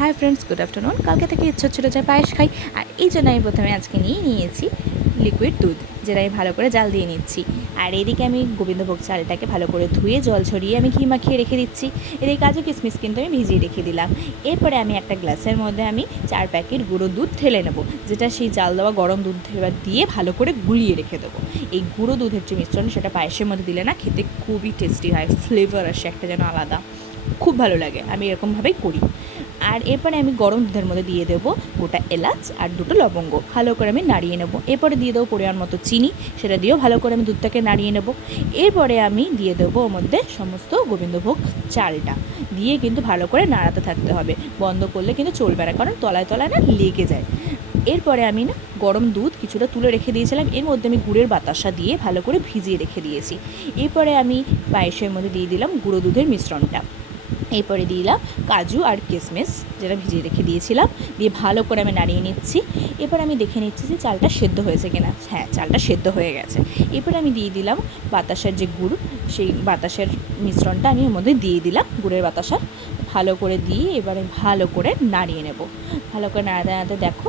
Hi friends, good afternoon. কালকে থেকে ইচ্ছা ছিল যে পায়েস খাই, আর এই জন্য আমি প্রথমে আজকে নিয়েছি লিকুইড দুধ, যেটা আমি ভালো করে জাল দিয়ে নিচ্ছি। আর এদিকে আমি গোবিন্দভোগ চালটাকে ভালো করে ধুয়ে জল ছড়িয়ে আমি ঘি মাখিয়ে রেখে দিচ্ছি। এদিকে কাজু কিশমিশ কিন্তু আমি ভিজিয়ে রেখে দিলাম। এরপরে আমি একটা গ্লাসের মধ্যে আমি 4 প্যাকেট গুঁড়ো দুধ ঢেলে নেবো, যেটা সেই জাল দেওয়া গরম দুধ দিয়ে ভালো করে গুলিয়ে রেখে দেবো। এই গুঁড়ো দুধের যে মিশ্রণ, সেটা পায়েসের মধ্যে দিলে না খেতে খুবই টেস্টি হয়, ফ্লেভার আসে একটা যেন আলাদা, খুব ভালো লাগে। আমি এরকমভাবেই করি। আর এরপরে আমি গরম দুধের মধ্যে দিয়ে দেবো গোটা এলাচ আর 2টো লবঙ্গ, ভালো করে আমি নাড়িয়ে নেবো। এরপরে দিয়ে দেবো পরিমাণ মতো চিনি, সেটা দিয়েও ভালো করে আমি দুধটাকে নাড়িয়ে নেবো। এরপরে আমি দিয়ে দেবো ওর মধ্যে সমস্ত গোবিন্দভোগ চালটা দিয়ে কিন্তু ভালো করে নাড়াতে থাকতে হবে, বন্ধ করলে কিন্তু চলবে না, কারণ তলায় তলায় না লেগে যায়। এরপরে আমি না গরম দুধ কিছুটা তুলে রেখে দিয়েছিলাম, এর মধ্যে আমি গুড়ের বাতাসা দিয়ে ভালো করে ভিজিয়ে রেখে দিয়েছি। এরপরে আমি পায়েসের মধ্যে দিয়ে দিলাম গুঁড়ো দুধের মিশ্রণটা। এরপরে দিয়ে দিলাম কাজু আর কিশমিশ, যেটা ভিজিয়ে রেখে দিয়েছিলাম, দিয়ে ভালো করে আমি নাড়িয়ে নিচ্ছি। এরপর আমি দেখে নিচ্ছি যে চালটা সেদ্ধ হয়েছে কিনা। হ্যাঁ, চালটা সেদ্ধ হয়ে গেছে। এরপরে আমি দিয়ে দিলাম বাতাসার যে গুড়, সেই বাতাসের মিশ্রণটা আমি ওর মধ্যে দিয়ে দিলাম, গুড়ের বাতাসা ভালো করে দিয়ে এবারে ভালো করে নাড়িয়ে নেব। ভালো করে নাড়াতে নাড়াতে দেখো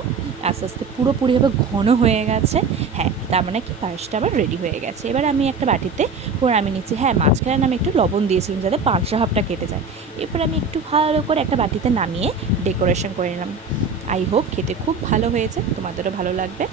আস্তে আস্তে পুরোপুরিভাবে ঘন হয়ে গেছে। হ্যাঁ, তার মানে কি পায়েসটা আবার রেডি হয়ে গেছে। এবার আমি একটা বাটিতে করে আমি নিচ্ছি। হ্যাঁ, মাঝখানে আমি একটু লবণ দিয়েছিলাম যাতে পাংশা ভাবটা কেটে যায়। এরপর আমি একটু ভালো করে একটা বাটিতে নামিয়ে ডেকোরেশন করে নিলাম। আই হোপ খেতে খুব ভালো হয়েছে, তোমাদেরও ভালো লাগবে।